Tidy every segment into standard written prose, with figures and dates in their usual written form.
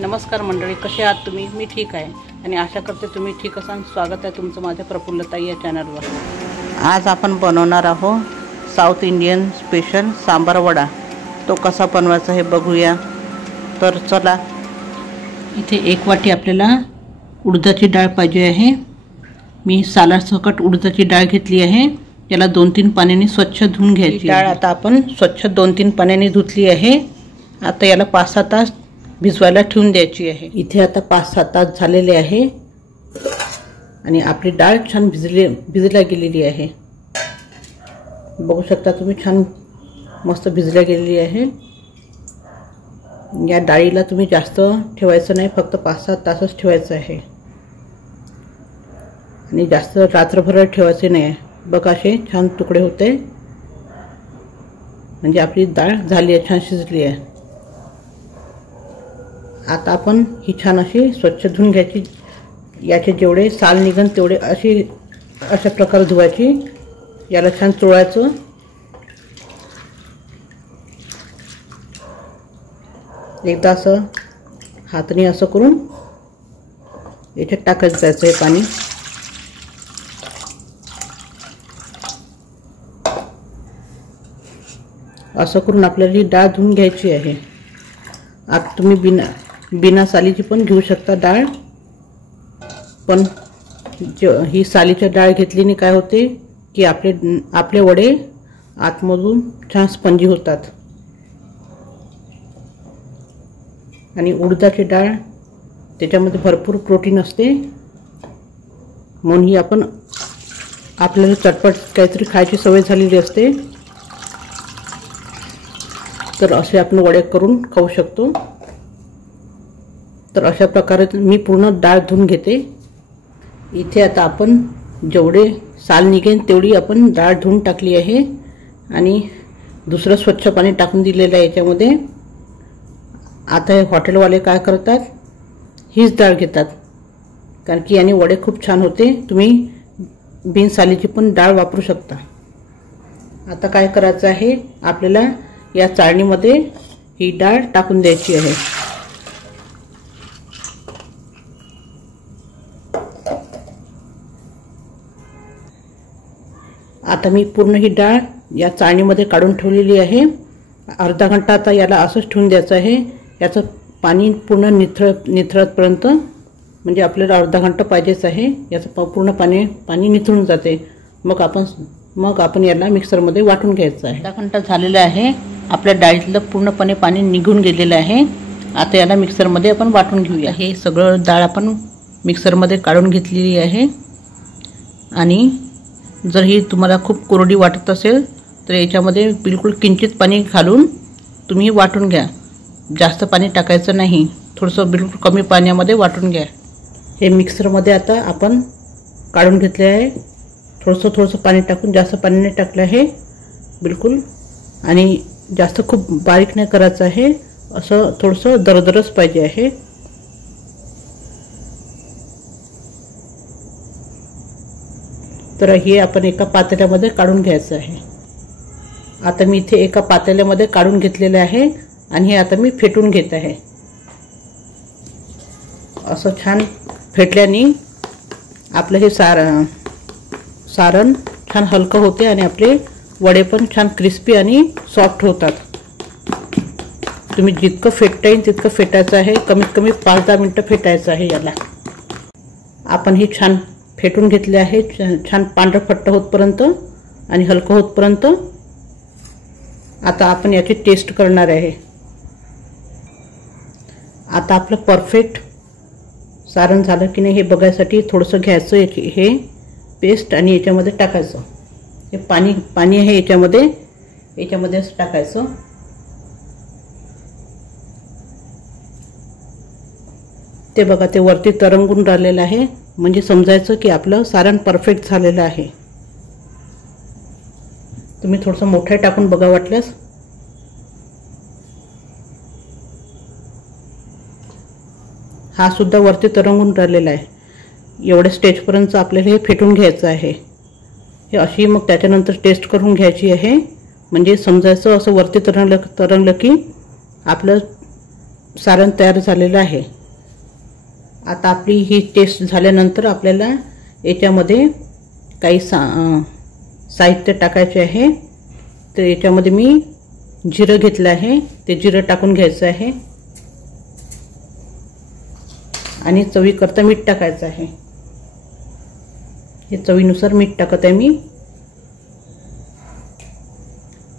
नमस्कार मंडळी, कसे आहात तुम्ही? मी ठीक आहे आणि आशा करते तुम्ही ठीक असाल. स्वागत आहे तुमचं माझ्या प्रफुल्लताई या चॅनलवर. आज आपण बनवणार आहोत south Indian special sambar vada. तो कसा बनवायचा हे बघूया. तर चला. इथे 1 वाटी आपल्याला उडदाची डाळ पाहिजे आहे. मी सालासकट उडदाची डाळ घेतली आहे. याला 2-3 पाण्याने स्वच्छ धुवून घ्यायची. डाळ आता आपण स्वच्छ 2-3 पाण्याने धुतली आहे. आता याला 5-6 तास भिजवायला ठेवून द्यायची आहे. इथे आता 5-6 तास झालेले आहे आणि आपली डाळ छान भिजल्या गेलेली आहे. बघू शकता तुम्ही, छान मस्त भिजल्या गेलेली आहे. या डाळीला तुम्ही जास्त ठेवायचं नाही, फक्त 5-6 तासच ठेवायचं आहे आणि जास्त रात्रभर ठेवायचे नाही. बघा असे छान तुकडे होते, म्हणजे आपली डाळ झाली आहे, छान शिजली आहे. आता आपण ही छान अशी स्वच्छ धुवून घ्यायची. याचे जेवढे साल निघन तेवढे अशा प्रकारे धुवायची. याला छान चोळायचं. एकदा असं हाताने असं करून याच्यात टाकायचं जायचं हे पाणी. असं करून आपल्याला ही डाळ धुवून घ्यायची आहे. आता तुम्ही बिना सालीची पण घेऊ शकता डाळ, पण ही सालीची डाळ घेतलीने काय होते की आपले वडे आतमधून छान स्पंजी होतात. आणि उडदाची डाळ त्याच्यामध्ये भरपूर प्रोटीन असते, म्हणून ही आपल्याला चटपट काहीतरी खायची सवय झालेली असते. तर असे आपण वडे करून खाऊ शकतो. तर अशा प्रकारे मी पूर्ण डाळ धुवून घेते. इथे आता आपण जेवढे साल निघेन तेवढी आपण डाळ धुवून टाकली आहे आणि दुसरं स्वच्छ पाणी टाकून दिलेलं आहे याच्यामध्ये. आता हे हॉटेलवाले काय करतात, हीच डाळ घेतात, कारण की याने वडे खूप छान होते. तुम्ही बिन सालीची पण डाळ वापरू शकता. आता काय करायचं आहे, आपल्याला या चाळणीमध्ये ही डाळ टाकून द्यायची आहे. आता मी पूर्ण ही डाळ या चाळणीमध्ये काढून ठेवलेली आहे. अर्धा घंटा आता याला असंच ठेवून द्यायचं आहे. याचं पाणी पूर्ण निथळतपर्यंत, म्हणजे आपल्याला अर्धा घंटा पाहिजेच आहे. याचं पूर्ण पाणी निथळून जाते. मग आपण याला मिक्सरमध्ये वाटून घ्यायचं आहे. अर्धा घंटा झालेला आहे. आपल्या डाळीतलं पूर्णपणे पाणी निघून गेलेलं आहे. आता याला मिक्सरमध्ये आपण वाटून घेऊया. हे सगळं डाळ आपण मिक्सरमध्ये काढून घेतलेली आहे. आणि जर ही तुम्हाला खूप कोरडी वाटत असेल तर याच्यामध्ये बिलकुल किंचित पाणी घालून तुम्ही वाटून घ्या. जास्त पाणी टाकायचं नाही, थोडंसं बिलकुल कमी पाण्यामध्ये वाटून घ्या. हे मिक्सरमध्ये आता आपण काढून घेतले आहे. थोडंसं पाणी टाकून, जास्त पाणी नाही टाकलं आहे बिलकुल. आणि जास्त खूप बारीक नाही करायचं आहे, असं थोडंसं दरदरच पाहिजे आहे. तर हे आपण एका पातेल्यामध्ये काढून घ्यायचं आहे. आता मी इथे एका पातेल्यामध्ये काढून घेतलेले आहे आणि हे आता मी फेटून घेत आहे. असं छान फेटल्याने आपलं हे सारण छान हलकं होते आणि आपले वडे पण छान क्रिस्पी आणि सॉफ्ट होतात. तुम्ही जितकं फेटता येईल तितकं फेटायचं आहे. कमीत कमी 5-10 मिनटं फेटायचं आहे याला. आपण हे छान फेटून घेतले आहे, छान पांढरफट्ट होतपर्यंत आणि हलकं होतपर्यंत. आता आपण याची टेस्ट करणार आहे. आता आपलं परफेक्ट सारण झालं की नाही हे बघायसाठी थोडंसं घ्यायचं हे पेस्ट आणि याच्यामध्ये टाकायचं. हे पाणी आहे याच्यामध्ये टाकायचं. ते बघा, ते वरती तरंगून राहिलेलं आहे, म्हणजे समजायचं की आपलं सारण परफेक्ट झालेलं आहे. तुम्ही थोडंसं मोठं टाकून बघा वाटल्यास. हा सुद्धा वरती तरंगून राहिलेला आहे. एवढ्या स्टेजपर्यंत आपल्याला हे फेटून घ्यायचं आहे. हे अशी मग त्याच्यानंतर टेस्ट करून घ्यायची आहे, म्हणजे समजायचं असं वरती तरंगलं की आपलं सारण तयार झालेलं आहे। आता आपली ही टेस्ट झाल्यानंतर आपल्याला याच्यामध्ये काही साहित्य टाकायचे आहे। तर याच्यामध्ये मी जिरं घेतलं आहे, ते जिरं टाकून घ्यायचं आहे आणि चवीकरता मीठ टाकायचं आहे। हे चवीनुसार मीठ टाकत आहे मी।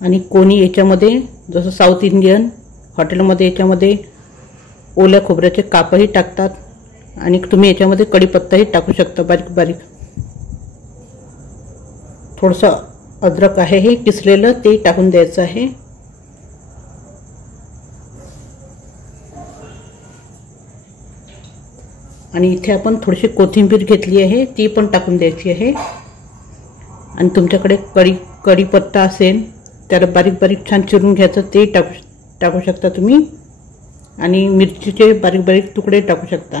आणि कोणी याच्यामध्ये जसं साऊथ इंडियन हॉटेलमध्ये याच्यामध्ये ओल्या खोबऱ्याचे कापही टाकतात आणि तुम्ही याच्यामध्ये कढीपत्ताही टाकू शकता बारीक बारीक। थोडंसं अद्रक आहे हे किसलेलं, ते टाकून द्यायचं आहे। आणि इथे आपण थोडीशी कोथिंबीर घेतली आहे, ती पण टाकून द्यायची आहे। आणि तुमच्याकडे कढीपत्ता असेल त्याला बारीक बारीक छान चिरून घ्यायचं, ते टाकू शकता तुम्ही। आणि मिरचीचे बारीक बारीक तुकडे टाकू शकता।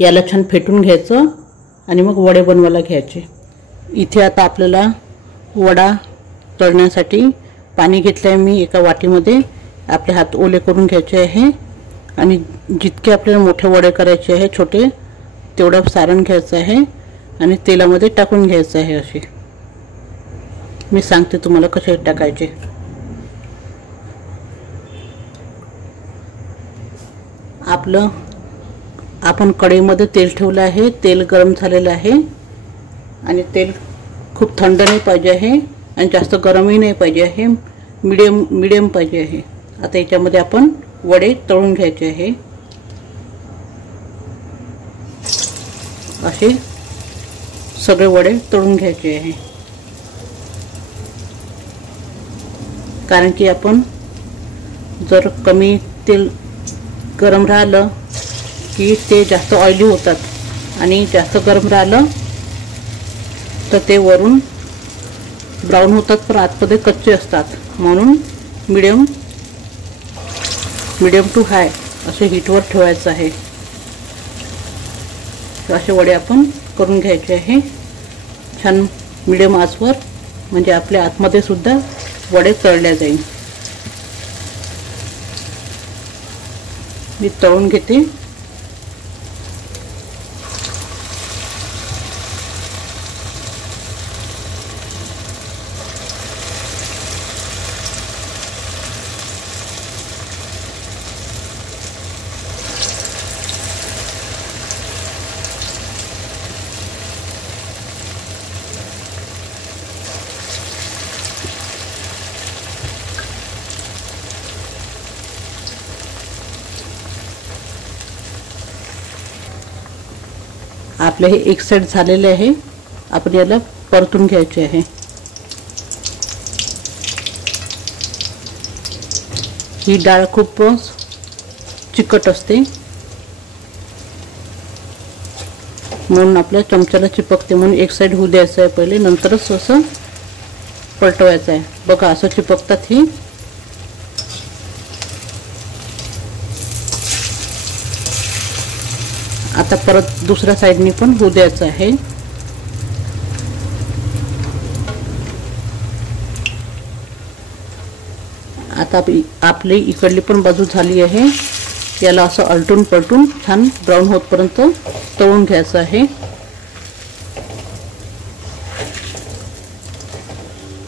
याला छान फेटून घ्यायचं आणि मग वडे बनवायला घ्यायचे। इथे आता आपल्याला वडा तळण्यासाठी पाणी घेतलं आहे मी एका वाटीमध्ये। आपले हात ओले करून घ्यायचे आहे आणि जितके आपल्याला मोठे वडे करायचे आहे छोटे, तेवढं सारण घ्यायचं आहे आणि तेलामध्ये टाकून घ्यायचं आहे। असे मी सांगते तुम्हाला कसे टाकायचे। आपण कढईमध्ये तेल ठेवलं आहे, तेल गरम झालेलं आहे आणि तेल खूप थंड नाही पाहिजे आहे आणि जास्त गरमही नाही पाहिजे आहे, मीडियम पाहिजे आहे। आता याच्यामध्ये आपण वडे तळून घ्यायचे आहे। असे सगळे वडे तळून घ्यायचे आहे, कारण की आपण जर कमी तेल गरम राहिलं की ते जास्त ऑइली होतात आणि जास्त गरम राहिलं तर ते वरून ब्राऊन होतात पण आतमध्ये कच्चे असतात। म्हणून मीडियम टू हाय असे हीटवर ठेवायचं आहे। असे वडे आपण करून घ्यायचे आहे छान मीडियम आचवर, म्हणजे आपल्या आतमध्ये सुद्धा वडे तळले जाईल। मी तळून घेते। आपले हे एक साइड झालेले आहे, आपण याला परतून घ्यायचे आहे। ही डाळ खूप चिकट असते म्हणून आपल्या चमच्याला चिपकते, म्हणून एक साइड होऊ द्यायचं आहे पहिले, नंतरच असं पलटवायचं आहे। बघा असं चिपकतात ही। आता परत दुसऱ्या साइडनी पण होऊ द्यायचं आहे। आता आपली इकडली पण बाजू झाली आहे, याला असं अलटून पलटून छान ब्राऊन होतपर्यंत तळून घ्यायचं आहे।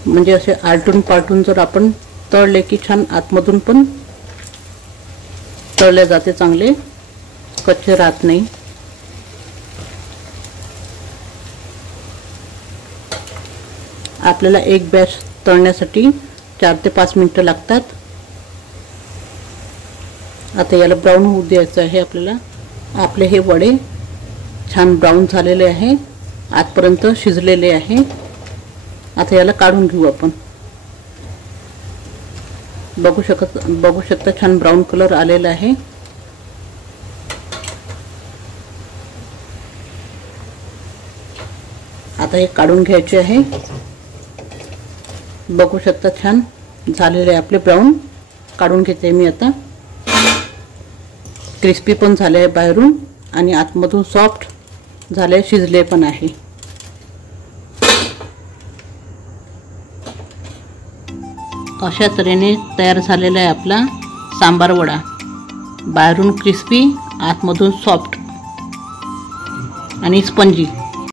म्हणजे असे आलटून पालटून जर आपण तळले की छान आतमधून पण तळले जाते, चांगले कच्चे राहत नाही। आपल्याला एक बॅच तळण्यासाठी 4 ते 5 मिनिटं लागतात। आता याला ब्राऊन होऊ द्यायचं आहे आपल्याला। आपले हे वडे छान ब्राऊन झालेले आहे, आतपर्यंत शिजलेले आहे। आता याला काढून घेऊ आपण। बघू शकता छान ब्राऊन कलर आलेला आहे। आता हे काढून घ्यायचे आहे। बघू शकता छान झालेले आपले ब्राऊन। काढून घेते मी आता। क्रिस्पी पण झाले आहे बाहेरून आणि आतमधून सॉफ्ट झाले, शिजले पण आहे। अशा तऱ्हेने तयार झालेला आहे आपला सांबार वडा, बाहेरून क्रिस्पी आतमधून सॉफ्ट आणि स्पंजी.